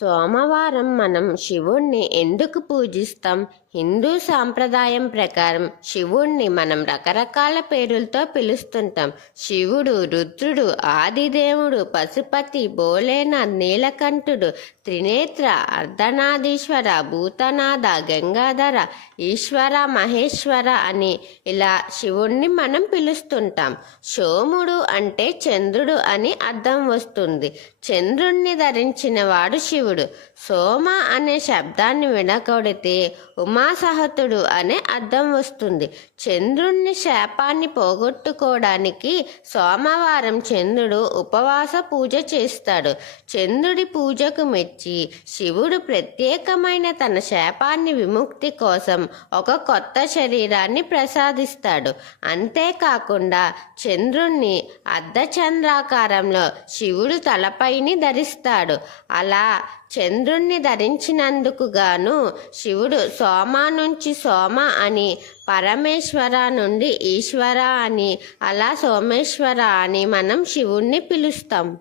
సోమవారం మనం శివుణ్ణి ఎందుకు పూజిస్తాం? హిందూ సాంప్రదాయం ప్రకారం శివుణ్ణి మనం రకరకాల పేర్లతో పిలుస్తుంటాం. శివుడు, రుద్రుడు, ఆదిదేవుడు, పశుపతి, భోలేనాథ్, నీలకంఠుడు, త్రినేత్ర, అర్ధనాదీశ్వర, భూతనాథ, గంగాధర, ఈశ్వర, మహేశ్వర అని ఇలా శివుణ్ణి మనం పిలుస్తుంటాం. సోముడు అంటే చంద్రుడు అని అర్థం వస్తుంది. చంద్రుణ్ణి ధరించిన వాడు శివుడు. సోమ అనే శబ్దాన్ని వినకొడితే ఉమాసహతుడు అనే అర్థం వస్తుంది. చంద్రుణ్ణి శాపాన్ని పోగొట్టుకోవడానికి సోమవారం చంద్రుడు ఉపవాస పూజ చేస్తాడు. చంద్రుడి పూజకు మెచ్చి శివుడు ప్రత్యేకమైన తన శాపాన్ని విముక్తి కోసం ఒక కొత్త శరీరాన్ని ప్రసాదిస్తాడు. అంతేకాకుండా చంద్రుణ్ణి అర్ధచంద్రాకారంలో శివుడు తలపైని ధరిస్తాడు. అలా చంద్రుణ్ణి ధరించినందుకు గాను శివుడు సోమ నుంచి సోమ అని, పరమేశ్వర నుండి ఈశ్వర అని, అలా సోమేశ్వర అని మనం శివుణ్ణి పిలుస్తాం.